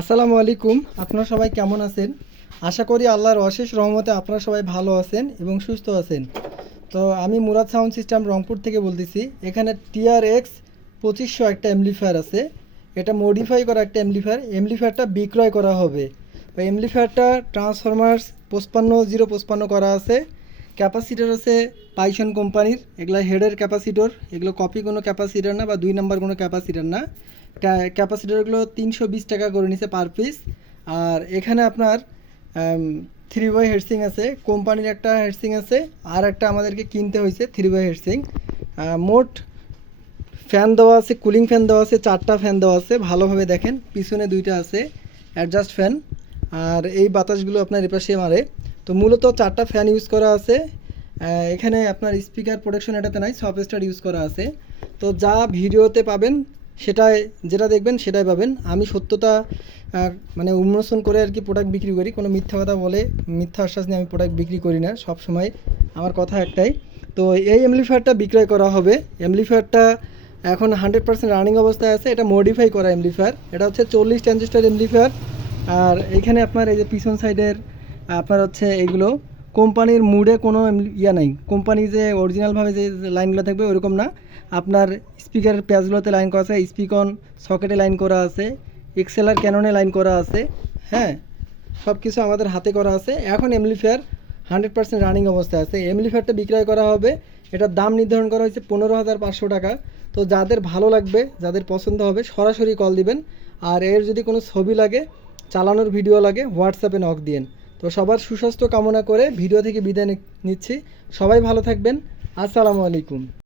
আসসালামু আলাইকুম। আপনারা সবাই কেমন আছেন? আশা করি আল্লাহর অশেষ রহমতে আপনারা সবাই ভালো আছেন এবং সুস্থ আছেন। তো আমি মুরাদ সাউন্ড সিস্টেম রংপুর থেকে বলতেছি। এখানে টিআর এক্স পঁচিশশো একটা এমলিফায়ার আছে। এটা মডিফাই করা একটা এমলিফায়ার এমলিফায়ারটা বিক্রয় করা হবে। ওই এমলিফায়ারটা ট্রান্সফরমার্স পঁচপান্ন জিরো পঁচপান্ন করা আছে। ক্যাপাসিটার আছে পাইসন কোম্পানির। এগুলো হেডের ক্যাপাসিটর। এগুলো কপি কোনো ক্যাপাসিটার না বা দুই নাম্বার কোনো ক্যাপাসিটার না। ক্যাপাসিটারগুলো তিনশো বিশ টাকা করে নিছে পার পিস। আর এখানে আপনার থ্রি বাই হেডসিং আছে। কোম্পানির একটা হেডসিং আছে। আর একটা আমাদেরকে কিনতে হয়েছে থ্রি বাই হেডসিং মোট ফ্যান দেওয়া আছে, কুলিং ফ্যান দেওয়া আছে, চারটা ফ্যান দেওয়া আছে। ভালোভাবে দেখেন, পিছনে দুইটা আছে অ্যাডজাস্ট ফ্যান আর এই বাতাসগুলো আপনার এপাশে মারে। তো মূলত চারটা ফ্যান ইউজ করা আছে। এখানে আপনার স্পিকার প্রোটেকশন এটাতে নাই সব স্টার ইউজ করা আছে। তো যা ভিডিওতে পাবেন, সেটাই, যেটা দেখবেন, সেটাই পাবেন। আমি সত্যতা মানে উন্মোচন করে আর কি প্রোডাক্ট বিক্রি করি। কোনো মিথ্যা কথা বলে, মিথ্যা আশ্বাস নিয়ে আমি প্রোডাক্ট বিক্রি করি না। সব সময় আমার কথা একটাই। তো এই এমলিফায়ারটা বিক্রয় করা হবে। এমলিফায়ারটা এখন হান্ড্রেড পার্সেন্ট রানিং অবস্থায় আছে। এটা মডিফাই করা এমলিফায়ার এটা হচ্ছে চল্লিশ ট্রানজিস্টার এমলিফায়ার আর এখানে আপনার এই যে পিছন সাইডের আপনার হচ্ছে এগুলো কোম্পানির মুডে কোনো ইয়া নাই। কোম্পানি যে অরিজিনালভাবে যে লাইনগুলো থাকবে ওরকম না। আপনার স্পিকারের প্যাচগুলোতে লাইন করা আছে স্পিকন সকেটে লাইন করা আছে এক্সেলার ক্যাননে লাইন করা আছে হ্যাঁ? সব কিছু আমাদের হাতে করা আছে। এখন এমলিফেয়ার হান্ড্রেড পার্সেন্ট রানিং অবস্থায় আছে। এমলিফেয়ারটা বিক্রয় করা হবে। এটার দাম নির্ধারণ করা হয়েছে পনেরো হাজার পাঁচশো টাকা। তো যাদের ভালো লাগবে, যাদের পছন্দ হবে, সরাসরি কল দিবেন। আর এর যদি কোনো ছবি লাগে, চালানোর ভিডিও লাগে হোয়াটসঅ্যাপে নক দিয়েন। তো সবার সুস্বাস্থ্য কামনা করে ভিডিও থেকে বিদায় নিচ্ছি। সবাই ভালো থাকবেন। আসসালামু আলাইকুম।